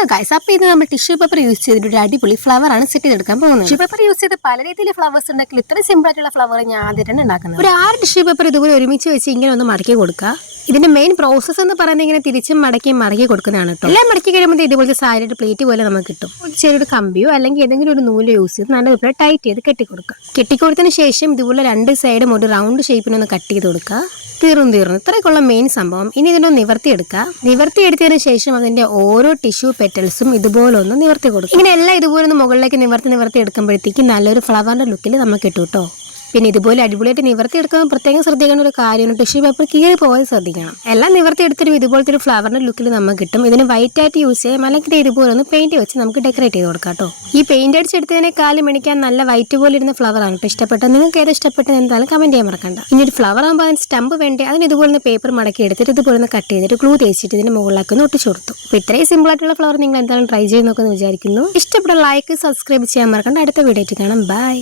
Hello guys, അപ്പോൾ ഇത് നമ്മൾ ടിഷ്യൂ പേപ്പർ യൂസ് ചെയ്തിട്ട് ഒരു അടിപൊളി ഫ്ലവർ ആണ് സെറ്റ് ചെയ്തെടുക്കാൻ പോകുന്നത്. ടിഷ്യൂ പേപ്പർ യൂസ് ചെയ്ത് പല രീതിയിൽ ഫ്ലവേഴ്സ് ഉണ്ടാക്കി ഇത്ര സിമ്പിൾ ആയിട്ടുള്ള ഫ്ലവർ ഞാൻ ആദ്യമായിട്ടാണ് ഉണ്ടാക്കുന്നത്. ഒരു 6 ടിഷ്യൂ പേപ്പർ ഇതുപോലെ ഒരുമിച്ച് വെച്ച് ഇങ്ങനെ ഒന്ന് മടക്കി കൊടുക്കുക. ഇതിന്റെ മെയിൻ പ്രോസസ്സ് എന്ന് പറയുന്നത് ഇങ്ങനെ തിരിച്ചും മടക്കി കൊടുക്കുന്നതാണ് കേട്ടോ. എല്ലാം മടക്കി കഴിയുമ്പോൾ ഇതുപോലത്തെ സാരിയുടെ പ്ലേറ്റ് പോലെ നമുക്ക് കിട്ടും. ചെറിയൊരു കമ്പിയോ അല്ലെങ്കിൽ ഏതെങ്കിലും ഒരു നൂല് യൂസ് ചെയ്ത് നല്ലതുപോലെ ടൈറ്റ് ചെയ്ത് കെട്ടിക്കൊടുക്കുക. കെട്ടിക്കൊടുത്തതിന് ശേഷം ഇതുപോലെ 2 സൈഡും ഒരു റൗണ്ട് ഷേപ്പിനൊന്ന് കട്ട് ചെയ്ത് കൊടുക്കുക. തീർന്നു ഇത്രയ്ക്കുള്ള മെയിൻ സംഭവം. ഇനി ഇതിനൊന്ന് നിവർത്തിയെടുത്തതിന് ശേഷം അതിന്റെ ഓരോ ടിഷ്യൂ പെറ്റൽസും ഇതുപോലെ ഒന്ന് നിവർത്തി കൊടുക്കും. ഇങ്ങനെ എല്ലാം ഇതുപോലെ ഒന്ന് മുകളിലേക്ക് നിവർത്തി എടുക്കുമ്പോഴത്തേക്ക് നല്ലൊരു ഫ്ലവറിന്റെ ലുക്കിൽ നമുക്ക് കിട്ടും കേട്ടോ. പിന്നെ ഇതുപോലെ അടിപൊളിയായിട്ട് നിവർത്തിയെടുക്കുമ്പോൾ പ്രത്യേകം ശ്രദ്ധിക്കേണ്ട ഒരു കാര്യമാണ്, ടിഷ്യൂ പേപ്പർ കീറി പോകാൻ ശ്രദ്ധിക്കണം. എല്ലാം നിവർത്തിയെടുത്തിട്ട് ഇതുപോലത്തെ ഒരു ഫ്ലവറിന്റെ ലുക്കിൽ നമുക്ക് കിട്ടും. ഇതിന് വൈറ്റ് ആയിട്ട് യൂസ് ചെയ്യാം, അല്ലെങ്കിൽ ഇതുപോലെ ഒന്ന് പെയിന്റ് വെച്ച് നമുക്ക് ഡെക്കറേറ്റ് ചെയ്ത് കൊടുക്കാം കേട്ടോ. ഈ പെയിന്റ് അടിച്ചെടുത്തതിനേക്കാളും എനിക്ക് നല്ല വൈറ്റ് പോലെ ഇരുന്ന ഫ്ലവർ ആണ് കേട്ടോ ഇഷ്ടപ്പെട്ടത്. നിങ്ങൾക്ക് ഏത് ഇഷ്ടപ്പെട്ടത് എന്തായാലും കമന്റ് ചെയ്യാൻ മറക്കണ്ട. ഇനി ഒരു ഫ്ലവർ ആകുമ്പോൾ അതിന് സ്റ്റമ്പ് വേണ്ടേ, അതിന് ഇതുപോലെ പേപ്പർ മടക്കി എടുത്തിട്ട് ഇതുപോലെ ഒന്ന് കട്ട് ചെയ്തിട്ട് ഗ്ലൂ തേച്ചിട്ട് ഇതിന്റെ മുകളിലേക്ക് ഒന്ന് ഒട്ടിച്ചു കൊടുത്തു. അപ്പോൾ ഇത്രയും സിമ്പിൾ ആയിട്ടുള്ള ഫ്ലവർ നിങ്ങൾ എന്തായാലും ട്രൈ ചെയ്ത് നോക്കുമെന്ന് വിചാരിക്കുന്നു. ഇഷ്ടപ്പെട്ട ലൈക്ക് സബ്സ്ക്രൈബ് ചെയ്യാൻ മറക്കണ്ട. അടുത്ത വീഡിയോ ആയിട്ട് കാണാം. ബൈ.